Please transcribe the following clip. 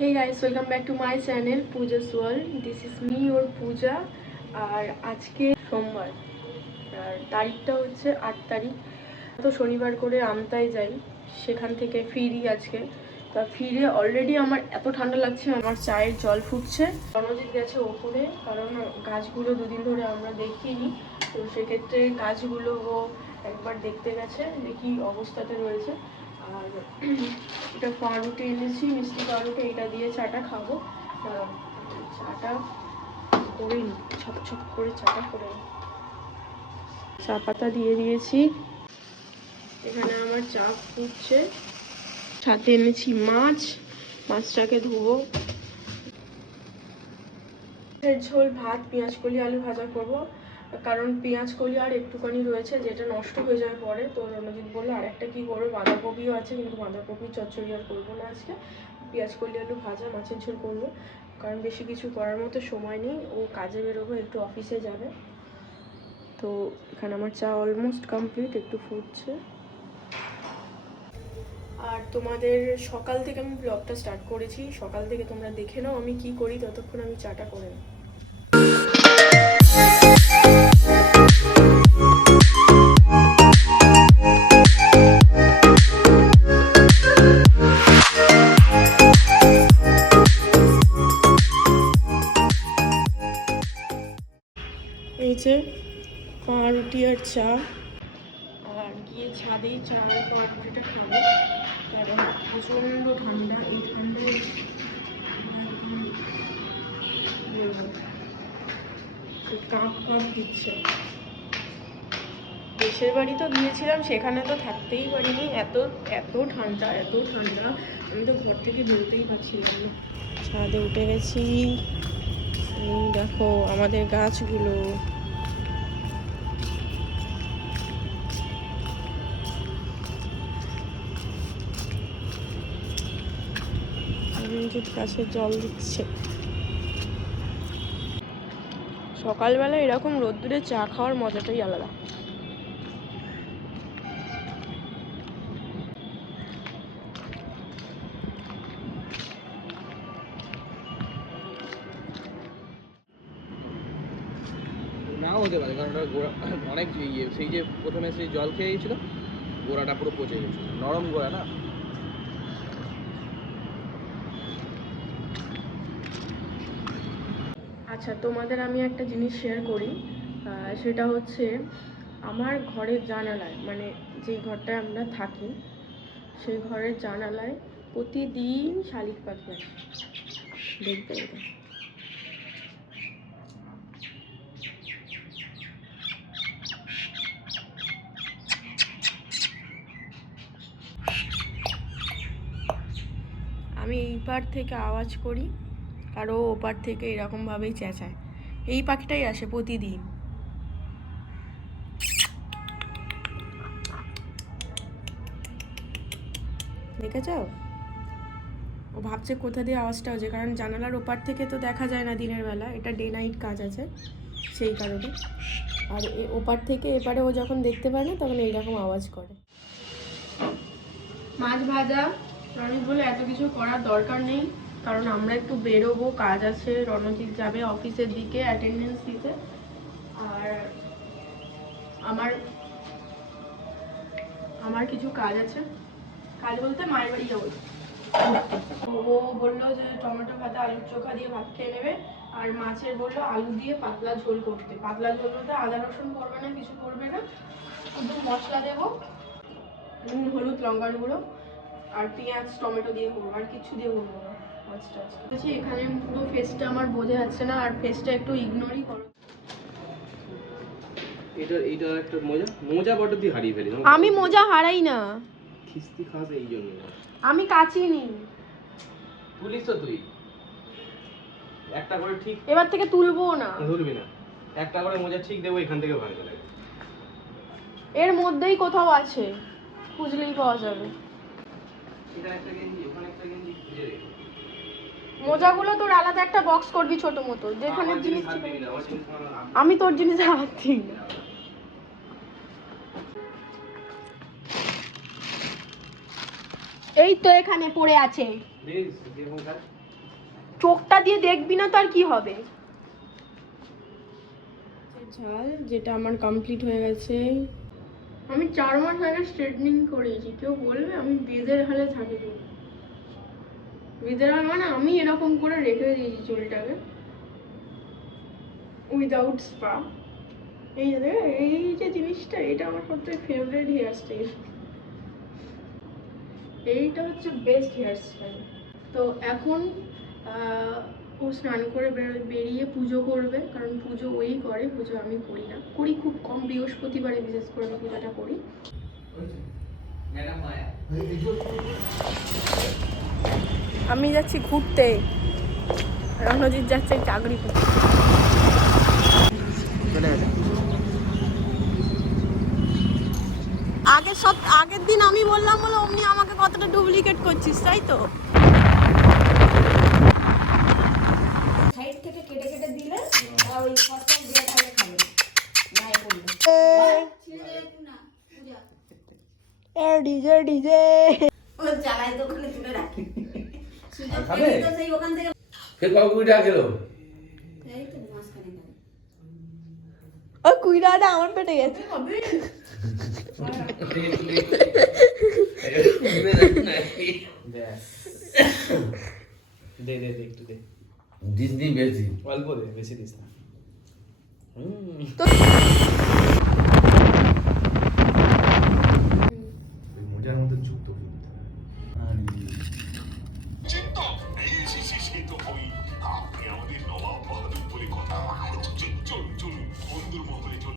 Hey guys, welcome back to my channel Pooja's World. This is me your পূজা আর আজকে সোমবার আর তারিখটা হচ্ছে আট তারিখ। তো শনিবার করে আমতায় যাই সেখান থেকে ফিরি আজকে। তা ফিরে অলরেডি আমার এত ঠান্ডা লাগছে আমার চায়ের জল ফুটছে। রণজিৎ গেছে ওপরে কারণ গাছগুলো দুদিন ধরে আমরা দেখিনি। তো সেক্ষেত্রে গাছগুলো ও একবার দেখতে গেছে দেখি অবস্থাতে রয়েছে। আর এটা পাউরুটি এনেছি, মিষ্টি পাউরুটি, এটা দিয়ে চাটা খাব। চাটা করে নি, ছপ ছপ করে চাটা করে নিই। চা পাতা দিয়ে দিয়েছি। এখানে আমার চা ফুটছে। সাথে এনেছি মাছ, মাছটাকে ধুবো। ঝোল ভাত, পেঁয়াজ কলি, আলু ভাজা করব। কারণ পেঁয়াজ কলি আর একটুখানি রয়েছে, যেটা নষ্ট হয়ে যাওয়ার পরে তো রণজিৎ বলল, আরেকটা কি করব? বাঁধাকপিও আছে, কিন্তু বাঁধাকপি চচ্চড়ি আর করব না আজকে। পেঁয়াজ কলি, আলু ভাজা, মাছের ঝোল করব। কারণ বেশি কিছু করার মতো সময় নেই, ও কাজে বেরোবো, একটু অফিসে যাবে। তো এখানে আমার চা অলমোস্ট কমপ্লিট একটু ফুটছে। আর তোমাদের সকাল থেকে আমি ব্লগটা স্টার্ট করেছি। সকাল থেকে তোমরা দেখে নাও আমি কি করি, ততক্ষণ আমি চাটা করে নিই পাউরুটি আর চা। আর গিয়ে ছাদেই চা আর পাউরুটিটা খাব। কারণ প্রচণ্ড ঠান্ডা, এই ঠান্ডায় কাঁপ কাঁপ দিচ্ছে। দেশের বাড়ি তো গিয়েছিলাম, সেখানে তো থাকতেই পারিনি। এত এত ঠান্ডা এত ঠান্ডা। আমি তো ঘর থেকে বেরোতেই পারছিলাম না। ছাদে উঠে গেছি। দেখো আমাদের গাছগুলো। রঞ্জিত গাছে জল দিচ্ছে। সকালবেলা এরকম রোদ্দুরে চা খাওয়ার মজাটাই আলাদা। নাও হতে পারে, কারণ ওটা গোড়া অনেক ইয়ে সেই যে প্রথমে সেই জল খেয়ে গেছিল, গোড়াটা পুরো পচে গেছিল নরম গোড়া না? আচ্ছা তোমাদের আমি একটা জিনিস শেয়ার করি। সেটা হচ্ছে আমার ঘরের জানালায় মানে যে ঘরটায় আমরা থাকি, সেই ঘরের জানালায় প্রতিদিন শালিক পাখি আসে। দেখবে এটা। আমি এই পার থেকে আওয়াজ করি। ও ওপার থেকে এরকমভাবেই চেঁচায়। এই পাখিটাই আসে প্রতিদিন। দেখেছ? ও ভাবছে কোথা দিয়ে আওয়াজটা হচ্ছে, কারণ জানালার ওপার থেকে তো দেখা যায় না দিনের বেলা, এটা ডে নাইট কাজ আছে সেই কারণে। আর ওপার থেকে এপারে ও যখন দেখতে পায় না, তখন এইরকম আওয়াজ করে। মাছ ভাজা রণিত বলে এত কিছু করার দরকার নেই। কারণ আমরা একটু বেরোবো, কাজ আছে, রণজিৎ যাবে অফিসের দিকে অ্যাটেন্ডেন্স দিতে। আর আমার আমার কিছু কাজ আছে। কাজ বলতে মায়ের বাড়ি যাব। ও বলল যে টমেটো ভাতে আলুর চোখা দিয়ে ভাত খেয়ে নেবে। আর মাছের বলল আলু দিয়ে পাতলা ঝোল করতে। পাতলা ঝোল বলতে আদা, রসুন করবে না, কিছু করবে না। শুধু মশলা দেবো, নুন, হলুদ, লঙ্কার গুঁড়ো, আর পেঁয়াজ, টমেটো দিয়ে করব, আর কিছু দিয়ে করব আজকে বলছি এখানে পুরো ফেসটা আমার বোঝা যাচ্ছে না আর ফেসটা একটু ইগনোরই করো। এটা এইটা একটা মোজা? মোজা বড্ড দিয়ে হারিয়ে ফেলি আমি মোজা হারাই না। খিস্তি খাস এই জন্য। আমি কাচি নি তুলিস তো তুই। একটা করে ঠিক এবার থেকে তুলবো না। ধরবি না। একটা করে মোজা ঠিক দেবো এখান থেকে ভাঙতে লাগে এর মধ্যেই কোথাও আছে। খুঁজলেই পাওয়া যাবে। মোজাগুলো তোর আলাদা একটা বক্স করবি ছোট মতো যেখানে জিনিস আমি তোর জিনিসে হাত দিই না। এই তো এখানে পড়ে আছে। চোখটা দিয়ে দেখবি না তো আর কি হবে? ঝাল যেটা আমার কমপ্লিট হয়ে গেছে। আমি চার মাস আগে স্ট্রেটনিং করিয়েছি, কেউ বলবে আমি বেদের হালে থাকি। বেদের হাল মানে আমি এরকম করে রেখে দিয়েছি চুলটাকে। উইদাউট স্পা এই যে এই যে জিনিসটা এটা আমার সবথেকে ফেভারিট হেয়ার স্টাইল এইটা হচ্ছে বেস্ট হেয়ার স্টাইল তো এখন ও স্নান করে বেরিয়ে পুজো করবে কারণ পুজো ওই করে পুজো আমি করি না। করি খুব কম বৃহস্পতিবারে বিশেষ করে আমি পুজোটা করি। আমি যাচ্ছি ঘুরতে। রণজিৎ যাচ্ছে চাকরি করতে। আগের সব আগের দিন আমি বললাম বলে অমনি আমাকে কতটা ডুপ্লিকেট করছিস তাই তো সাইড থেকে কেটে কেটে দিলে আর ওই সসটা দিয়ে তাহলে খাবে গায়ে পড়বে ডিজে ডিজে ও জ্বালায় তো ওখানে তুলে রাখি সুযোগ খাবে? পেলে তো সেই ওখান থেকে ফের কবে কুড়ি টাকা খেলো এই তো মাঝখানে খাবে ও কুইরাটা আমার পেটে গেছে দে দে দে একটু দে দিস নি বেশি অল্প দে বেশি দিস না হুম তো